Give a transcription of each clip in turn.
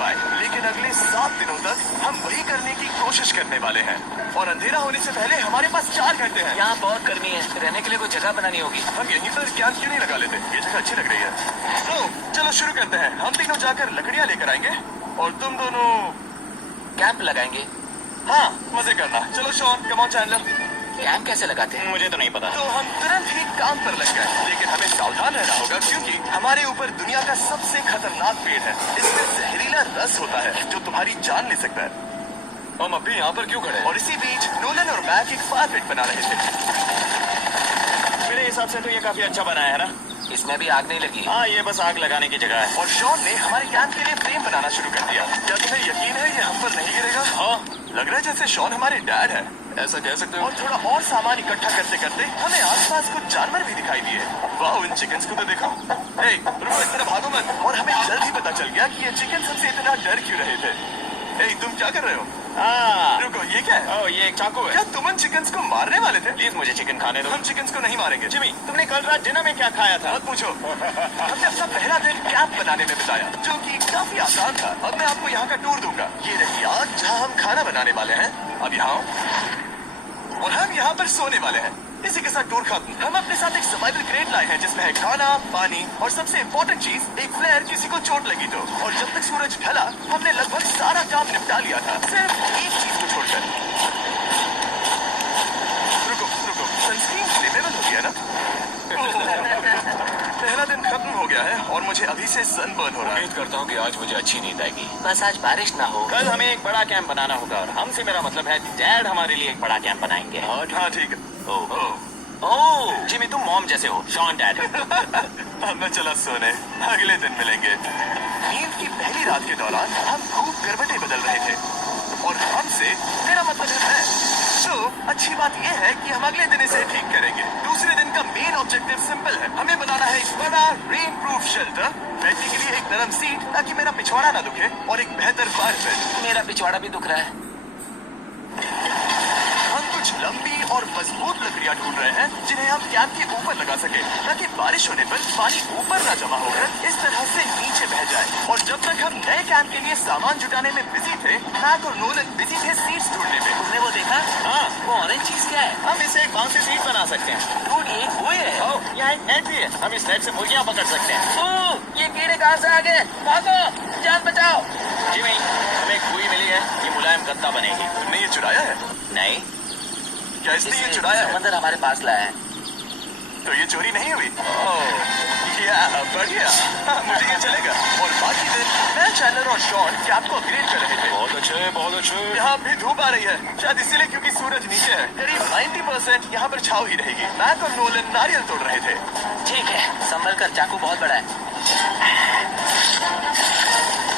पाए, लेकिन अगले 7 दिनों तक हम वही करने की कोशिश करने वाले हैं। और अंधेरा होने से पहले हमारे पास 4 घंटे हैं। यहाँ बहुत गर्मी है, रहने के लिए कोई जगह बनानी होगी। हम यहीं पर कैंप क्यों नहीं लगा लेते? ये जगह अच्छी लग रही है। तो चलो शुरू करते हैं। हम तीनों जाकर लकड़ियाँ लेकर आएंगे और तुम दोनों कैंप लगाएंगे। हाँ, मजे करना। चलो Shawn, come on Chandler. Camp कैसे लगाते हैं? मुझे तो नहीं पता। तो हम तुरंत ही काम पर लग गए, लेकिन हमें सावधान रहना होगा क्योंकि हमारे ऊपर दुनिया का सबसे खतरनाक पेड़ है। इसमें जहरीला रस होता है जो तुम्हारी जान ले सकता है। हम अभी यहाँ पर क्यों खड़े हैं? और इसी बीच नोलन और मैक एक फायर पिट बना रहे थे। मेरे हिसाब से तो ये काफी अच्छा बनाया है ना? इसमें भी आग नहीं लगी। हाँ, ये बस आग लगाने की जगह है। और शॉन ने हमारे कैंप के लिए फ्रेम बनाना शुरू कर दिया। क्या तुम्हें यकीन है ये हम पर नहीं गिरेगा? हाँ, लग रहा है जैसे शॉन हमारे डैड है। ऐसा कह सकते हो। और थोड़ा और सामान इकट्ठा करते करते हमें आसपास कुछ जानवर भी दिखाई दिए। वाह, इन चिकन्स को तो देखो। ए, रुको, इस तरह भागो मत। और हमें जल्द ही पता चल गया कि ये चिकन हमसे इतना डर क्यों रहे थे। ए, तुम क्या कर रहे हो? हाँ, रुको, ये क्या है? ओह, ये एक चाकू है। क्या तुम इन चिकन्स को मारने वाले थे? प्लीज मुझे चिकन खाने दो। हम चिकन्स को नहीं मारेंगे। जिमी, तुमने कल रात डिनर में क्या खाया था? मत पूछो। हमने अपना पहला दिन कैंप बनाने में बिताया, जो कि काफी आसान था। अब मैं आपको यहाँ का टूर दूंगा। ये रही आग जहाँ हम खाना बनाने वाले हैं। अब यहाँ आओ। और हम यहाँ पर सोने वाले हैं। इसी के साथ टूर खत्म। हम अपने साथ एक सर्वाइवल क्रेट लाए हैं जिसमें है खाना, पानी और सबसे इम्पोर्टेंट चीज, एक फ्लेयर किसी को चोट लगी तो। और जब तक सूरज ढला हमने लगभग सारा काम निपटा लिया था, सिर्फ एक चीज को छोड़कर। रुको, सनस्क्रीन फ्लेमेबल होती है ना? पहला दिन खत्म हो गया है और मुझे अभी से सनबर्न हो रहा है। उम्मीद करता हूँ कि आज मुझे अच्छी नींद आएगी। बस आज बारिश ना हो। कल हमें एक बड़ा कैंप बनाना होगा और हमसे मेरा मतलब है डैड हमारे लिए एक बड़ा कैंप बनाएंगे। हाँ, ठीक है। ओह, जिमी, तुम मॉम जैसे हो। Shawn dad. अब मैं चला सोने, अगले दिन मिलेंगे। नींद की पहली रात के दौरान हम खूब करवटें बदल रहे थे और हमसे मेरा मतलब है मैं। तो अच्छी बात यह है कि हम अगले दिन इसे ठीक करेंगे। दूसरे दिन का मेन ऑब्जेक्टिव सिंपल है। हमें बनाना है एक बड़ा रेन प्रूफ शेल्टर, बैठने के लिए एक नरम सीट ताकि मेरा पिछवाड़ा ना दुखे, और एक बेहतर फायर पिट। मेरा पिछवाड़ा भी दुख रहा है। हम कुछ लंबी और मजबूत लकड़ियां ढूंढ रहे हैं जिन्हें हम कैंप के ऊपर लगा सके, ताकि बारिश होने पर पानी ऊपर ना जमा होकर इस तरह से नीचे बह जाए। और जब तक हम नए कैंप के लिए सामान जुटाने में बिजी थे, मैक और नोलन बिजी थे सीट्स ढूंढने में। तुमने वो देखा? हाँ, वो ऑरेंज चीज क्या है? हम इसे एक बांस से सीट बना सकते हैं। डूड, ये एक बुए है। ओह, यहाँ एक नेट भी है। हम इस नेट से मुर्गियाँ पकड़ सकते हैं। ओह, ये कीड़े कहाँ से आ गए? भागो, जान बचाओ। जिमी, हमें एक बुई मिली है। ये मुलायम गद्दा बनेगी। तुमने ये चुराया है? नहीं, क्या इसने ये इसे चुराया है? समंदर हमारे पास लाया है। तो ये चोरी नहीं हुई? या बढ़िया। हाँ, मुझे ये चलेगा। और बाकी दिन मैं, चैनलर और शॉन कैंप को अपग्रेड कर रहे थे। बहुत अच्छे, बहुत अच्छे। यहाँ भी धूप आ रही है, शायद इसीलिए क्योंकि सूरज नीचे है। करीब 90% यहाँ पर छाव ही रहेगी। मैक और नोलन नारियल तोड़ रहे थे। ठीक है, संभल कर, चाकू बहुत बड़ा है।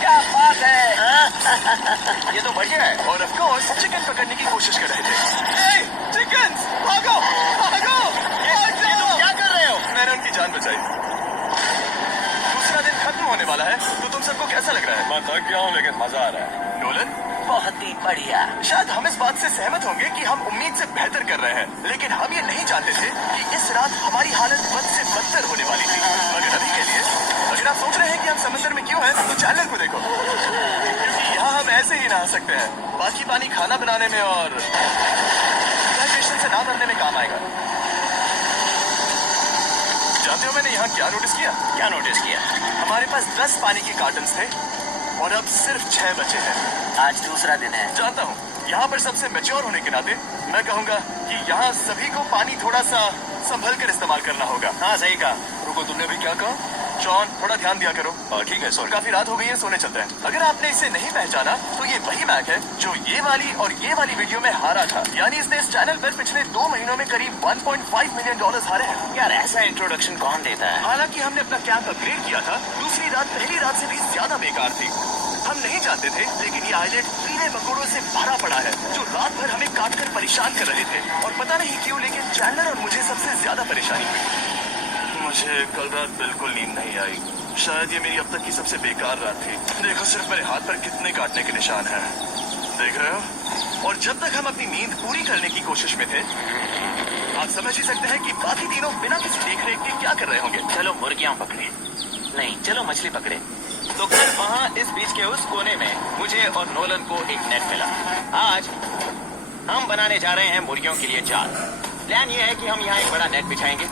क्या बात है। ये तो बढ़िया है। और ऑफ कोर्स चिकन पकड़ने की कोशिश कर रहे थे। चिकन्स, भागो, भागो, ये तुम क्या कर रहे हो? मैंने उनकी जान बचाई। दूसरा दिन खत्म होने वाला है, तो तुम सबको कैसा लग रहा है? मैं थक गया हूँ लेकिन मजा आ रहा है। नोलन, बहुत ही बढ़िया। शायद हम इस बात से सहमत होंगे कि हम उम्मीद से बेहतर कर रहे हैं, लेकिन हम ये नहीं जानते थे कि इस रात हमारी हालत बद से बदतर होने वाली थी। मगर अभी के लिए, अगर आप सोच रहे हैं कि हम समंदर में क्यों हैं, तो चैनल को देखो, क्योंकि यहाँ हम ऐसे ही नहा सकते हैं। बाकी पानी खाना बनाने में और डिहाइड्रेशन से ना मरने में काम आएगा। जानते हो मैंने यहाँ क्या नोटिस किया? क्या नोटिस किया? हमारे पास 10 पानी की कार्टन्स थे और अब सिर्फ 6 बचे हैं। आज दूसरा दिन है। जानता हूँ, यहाँ पर सबसे मैच्योर होने के नाते मैं कहूँगा कि यहाँ सभी को पानी थोड़ा सा संभल कर इस्तेमाल करना होगा। हाँ, सही कहा। रुको, तुमने भी क्या कहा? जॉन, थोड़ा ध्यान दिया करो। ठीक है, सॉरी। काफी रात हो गई है, सोने चलते हैं। अगर आपने इसे नहीं पहचाना तो ये वही मैक है जो ये वाली और ये वाली वीडियो में हारा था। यानी इसने इस चैनल पर पिछले 2 महीनों में करीब $1.5 मिलियन हारे हैं। यार, ऐसा इंट्रोडक्शन कौन देता है? हालांकि हमने अपना कैंप अपग्रेड किया था, दूसरी रात पहली रात से भी ज्यादा बेकार थी। हम नहीं जानते थे, लेकिन ये आइलैंड कीड़े मकोड़ों से भरा पड़ा है जो रात भर हमें काटकर परेशान कर रहे थे। और पता नहीं क्यों, लेकिन चैनलर और मुझे सबसे ज्यादा परेशानी हुई। मुझे कल रात बिल्कुल नींद नहीं आई। शायद ये मेरी अब तक की सबसे बेकार रात थी। देखो, सिर्फ मेरे हाथ पर कितने काटने के निशान हैं। देख रहे हो? और जब तक हम अपनी नींद पूरी करने की कोशिश में थे, आप समझ ही सकते हैं कि बाकी तीनों बिना किसी देखरेख के क्या कर रहे होंगे। चलो मुर्गियाँ पकड़े। नहीं, चलो मछली पकड़े। तो कल वहाँ इस बीच के उस कोने में मुझे और नोलन को एक नेट मिला। आज हम बनाने जा रहे हैं मुर्गियों के लिए जाल। प्लान ये है कि हम यहाँ एक बड़ा नेट बिछाएंगे,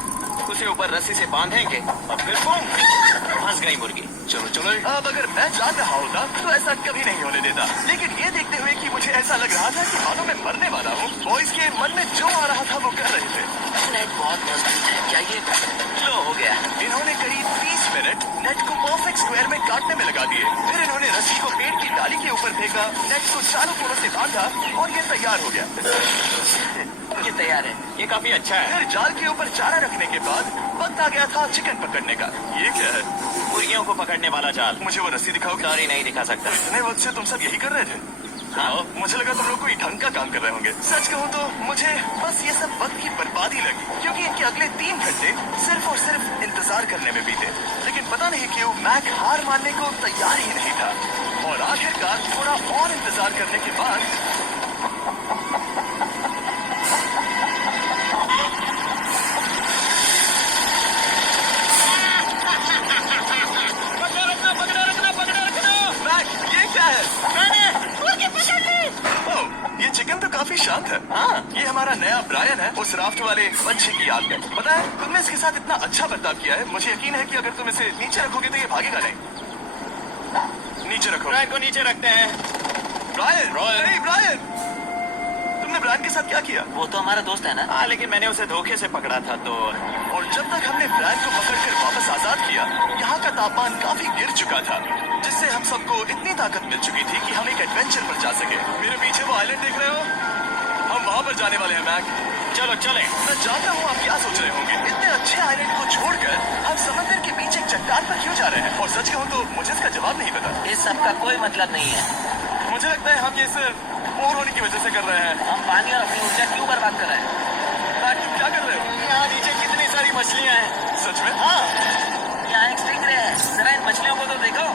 उसे ऊपर रस्सी से बांधेंगे और फिर बूम, फंस गई मुर्गी। चलो चलो, अब अगर मैं जान रहा होता तो ऐसा कभी नहीं होने देता, लेकिन ये देखते हुए कि मुझे ऐसा लग रहा था कि मानो मैं मरने वाला हूँ, बॉयज के मन में जो आ रहा था वो कर रहे थे। नेट बहुत मजबूत है, क्या ये लो हो गया? इन्होंने करीब 30 मिनट नेट को परफेक्ट स्क्वायर में काटने में लगा दिए। फिर इन्होंने रस्सी को पेड़ की डाली के ऊपर फेंका, नेट को चारों कोनों से बांधा और ये तैयार हो गया। ये तैयार है। ये काफी अच्छा है। फिर जाल के ऊपर चारा रखने के बाद वक्त आ गया था चिकन पकड़ने का। ये क्या है? मुर्गियों को पकड़ने वाला जाल। मुझे वो रस्सी दिखाओगे? सॉरी, नहीं दिखा सकता। इतने वक्त से तुम सब यही कर रहे थे? हाँ, मुझे लगा तुम लोग कोई ढंग का काम कर रहे होंगे। सच कहूँ तो मुझे बस ये सब वक्त की बर्बादी लगी, क्योंकि इनके अगले 3 घंटे सिर्फ और सिर्फ इंतजार करने में बीते। लेकिन पता नहीं क्यों मैक हार मानने को तैयार ही नहीं था, और आखिरकार थोड़ा और इंतजार करने के बाद मैक, ये क्या है? ओह, ये चिकन तो काफी शांत है। हाँ। ये हमारा नया ब्रायन है, उस राफ्ट वाले पंछी की याद में। पता है, तुमने इसके साथ इतना अच्छा बर्ताव किया है, मुझे यकीन है कि अगर तुम इसे नीचे रखोगे तो ये भागेगा नहीं। नीचे रखो। ब्रायन को नीचे रखते हैं। ब्रायन, नहीं ब्रायन, तुमने ब्रायन के साथ क्या किया? वो तो हमारा दोस्त है ना? हाँ, लेकिन मैंने उसे धोखे से पकड़ा था तो। और जब तक हमने ब्रायन को पकड़कर वापस आजाद किया, यहाँ का तापमान काफी गिर चुका था, जिससे हम सबको इतनी ताकत मिल चुकी थी कि हम एक एडवेंचर पर जा सके। मेरे पीछे वो आइलैंड देख रहे हो? हम वहाँ पर जाने वाले हैं मैक। चलो चले। मैं जानता हूँ आप क्या सोच रहे होंगे, इतने अच्छे आइलैंड को छोड़कर हम समंदर के बीच एक चट्टान पर क्यों जा रहे हैं? और सच कहूँ तो मुझे इसका जवाब नहीं पता। इस सब का कोई मतलब नहीं है। मुझे लगता है हम ये सिर्फ बोर होने की वजह से कर रहे हैं। हम पानी और अपनी ऊर्जा क्यों बर्बाद कर रहे हैं? मैक, तुम क्या कर रहे हो? यहाँ नीचे कितनी सारी मछलियाँ हैं। सच में? हाँ, यहाँ एक स्टिंगरे है, जरा इन मछलियों को तो देखो।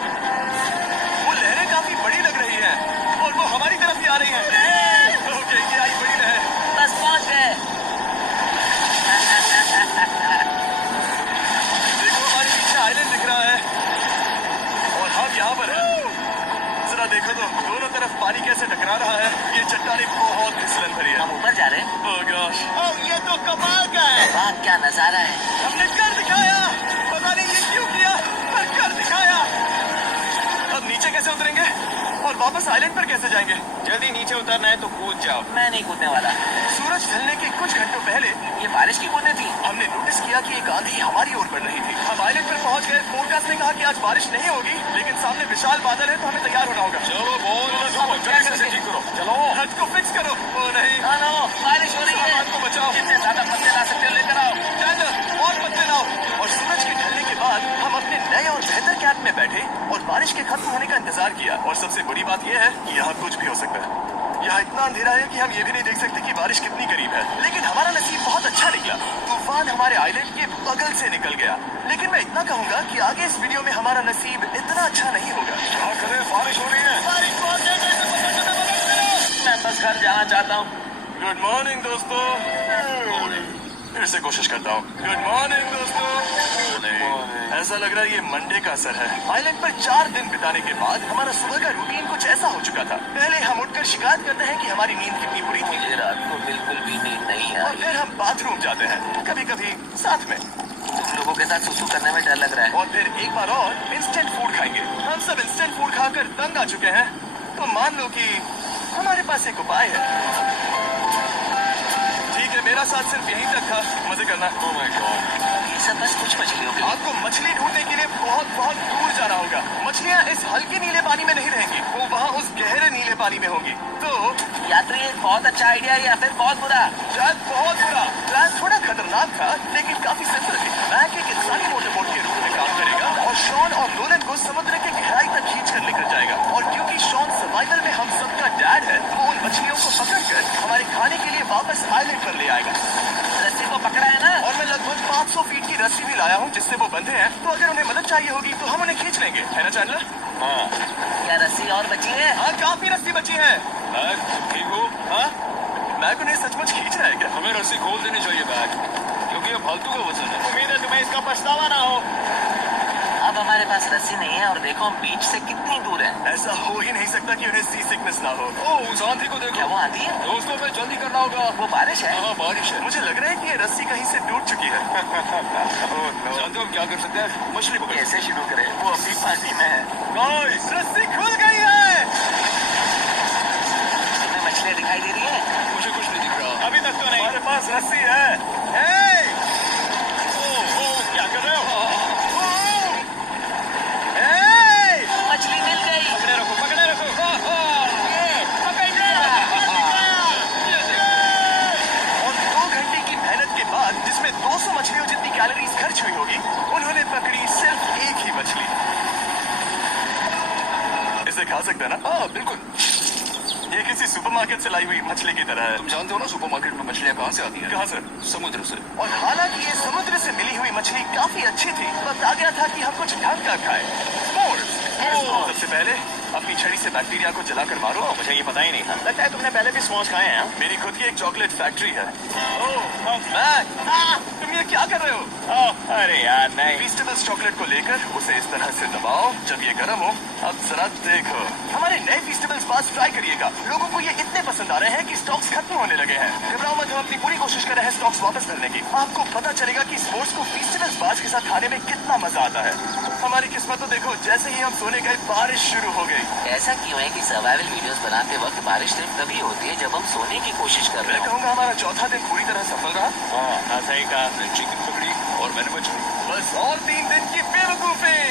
वो लहरें काफी बड़ी लग रही हैं और वो हमारी तरफ ही आ रही हैं। ओके, ये आई बड़ी लहर। बस पहुंच गए। देखो, हमारे पीछे आइलैंड दिख रहा है और हम यहाँ पर हैं। जरा देखो तो, दोनों तरफ पानी कैसे टकरा रहा है। ये चट्टानें बहुत फिसलन भरी है। हम ऊपर जा रहे हैं। ओह गॉश, ओह, ये तो कमाल का है। वाह, क्या नजारा है। हमने कर दिखाया। पता नहीं ये क्यों किया, पर कर दिखाया। अब नीचे कैसे उतरेंगे और वापस आइलैंड पर कैसे जाएंगे? जल्दी नीचे उतरना है तो कूद जाओ। मैं नहीं कूदने वाला। सूरज ढलने के कुछ घंटों पहले ये बारिश की बूंदें थी। हमने नोटिस किया कि एक आंधी हमारी ओर बढ़ रही थी। हम आइलैंड पर पहुंच गए। फोरकास्ट ने कहा कि आज बारिश नहीं होगी, लेकिन सामने विशाल बादल है तो हमें तैयार होना होगा। चलो बोल, जल्दी से ठीक करो। चलो। हट को फिक्स करो। ओ नहीं, नो, बारिश हो रही है। सामान को बचाओ। जितने ज्यादा पत्ते ला सकते हो लेकर आओ। चल, और पत्ते लाओ। और सूरज के ढलने के बाद हम अपने नए और बेहतर कैंप में बैठे और बारिश के खत्म होने का इंतजार किया। और सबसे बड़ी बात यह है कि यहाँ कुछ भी हो सकता है। यहाँ इतना अंधेरा है कि हम ये भी नहीं देख सकते कि बारिश कितनी करीब है। लेकिन हमारा नसीब बहुत अच्छा निकला। तूफान हमारे आइलैंड के बगल से निकल गया। लेकिन मैं इतना कहूंगा कि आगे इस वीडियो में हमारा नसीब इतना अच्छा नहीं होगा। क्या करें, बारिश हो रही है। बारिश बहुत तेज है, सबको बचने में मदद करो। मैं बस घर जाना चाहता हूँ। गुड मॉर्निंग दोस्तों। फिर से कोशिश करता हूँ। गुड मॉर्निंग दोस्तों। ऐसा लग रहा है ये मंडे का असर है। आइलैंड पर 4 दिन बिताने के बाद हमारा सुबह का रूटीन कुछ ऐसा हो चुका था। पहले हम उठकर शिकायत करते हैं कि हमारी नींद कितनी बुरी थी, मुझे रात को बिल्कुल भी नींद नहीं और आई। फिर हम बाथरूम जाते हैं, कभी कभी साथ में, तुम लोगों के साथ सुसु करने में डर लग रहा है। और फिर एक बार और इंस्टेंट फूड खाएंगे। हम सब इंस्टेंट फूड खाकर तंग आ चुके हैं, तो मान लो कि हमारे पास एक उपाय है। ठीक है, मेरा साथ सिर्फ यहीं तक था। मजे करना। Oh my God। ये सब बस कुछ मछलियों के लिए। आपको मछली ढूंढने के लिए बहुत बहुत दूर जाना होगा। मछलियाँ इस हल्के नीले पानी में नहीं रहेंगी, वो वहाँ उस गहरे नीले पानी में होंगी। तो यात्री, एक बहुत अच्छा आइडिया या फिर बहुत बुरा? शायद बहुत बुरा। प्लान थोड़ा खतरनाक था, लेकिन काफी सिंपल थी। मैक एक इंसानी मोटरबोट के रूप में काम करेगा और शॉन और नोलन को समुद्र के गहराई तक खींच कर लेकर जाएगा। और क्योंकि शॉन सर्वाइवल में हम सबका डैड है, वो उन मछलियों को पकड़कर हमारे खाने के लिए वापस आइलैंड पर ले आएगा। रस्सी को पकड़ा है ना? और मैं लगभग 500 फीट की रस्सी भी लाया हूँ जिससे वो बंधे हैं, तो अगर उन्हें मदद चाहिए होगी तो हम उन्हें खींच लेंगे, है ना चैंडलर? हाँ, क्या रस्सी और बची है? हाँ, काफी रस्सी बची है। बैग ठीक हो? हाँ, मैक उन्हें सचमुच खींच रहा है क्या? हमें रस्सी खोल देनी चाहिए बैग, क्योंकि ये फालतू का वजन है। उम्मीद है तुम्हें इसका पछतावा ना हो। अब हमारे पास रस्सी नहीं है और देखो हम बीच से कितनी दूर है। ऐसा हो ही नहीं सकता कि उन्हें सी सिकनेस ना हो। ओह, उस आंधी को क्या देखो। वो आती है? दोस्तों में जल्दी करना होगा। वो बारिश है? हाँ, बारिश है। मुझे लग रहा है कि ये रस्सी कहीं से टूट चुकी है। जानते हो हम क्या कर सकते हैं? मछली पकड़। कैसे शुरू करें? वो अभी पानी में है। गाइस, रस्सी खुल गई है। तुम्हें मछलियाँ दिखाई दे रही है? मुझे कुछ नहीं दिख रहा। अभी तक तो नहीं। हमारे पास रस्सी है। हे! ओह, क्या कर रहे हो? हे! मछली मिल गई। पकड़े रखो, पकड़े रखो। ये, पकड़ लिया। और 2 घंटे की मेहनत के बाद, जिसमें 200 मछलियों जितनी कैलोरीज खर्च हुई होगी, उन्होंने पकड़ी सिर्फ एक ही मछली। इसे खा सकते हैं ना? हाँ, बिल्कुल। ये किसी सुपरमार्केट से लाई हुई मछली की तरह है। तुम जानते हो ना सुपरमार्केट में मछलियाँ कहाँ से आती हैं? कहाँ से? समुद्र से। और हालांकि ये समुद्र से मिली हुई मछली काफी अच्छी थी, वक्त आ गया था कि हम कुछ ढंग का खाएं। S'mores। सबसे पहले अपनी छड़ी से बैक्टीरिया को जलाकर मारो। मुझे ये पता ही नहीं था। लगता है तुमने पहले भी स्मोज खाए हैं। मेरी खुद की एक चॉकलेट फैक्ट्री है। ओह, मैक, तुम ये क्या कर रहे हो? ओह, अरे यार नहीं। फीस्टेबल्स चॉकलेट को लेकर उसे इस तरह से दबाओ जब ये गर्म हो। अब जरा देखो, हमारे नए फीस्टेबल्स बार्स ट्राई करिएगा। लोगों को ये इतने पसंद आ रहे हैं कि स्टॉक्स खत्म होने लगे हैं। घबराओ मत, हम अपनी पूरी कोशिश कर रहे हैं स्टॉक्स वापस भरने की। आपको पता चलेगा कि स्पोर्ट्स को फीस्टेबल्स बार्स के साथ खाने में कितना मजा आता है। हमारी किस्मत तो देखो, जैसे ही हम सोने गए बारिश शुरू हो गई। ऐसा क्यों है कि सर्वाइवल वीडियोस बनाते वक्त बारिश सिर्फ तभी होती है जब हम सोने की कोशिश कर रहे मैं हो? कहूँगा हमारा चौथा दिन पूरी तरह सफल रहा। हाँ, सही कहा। चिकन पकड़ी और मैंने मछली। बस और 3 दिन की बेवकूफी।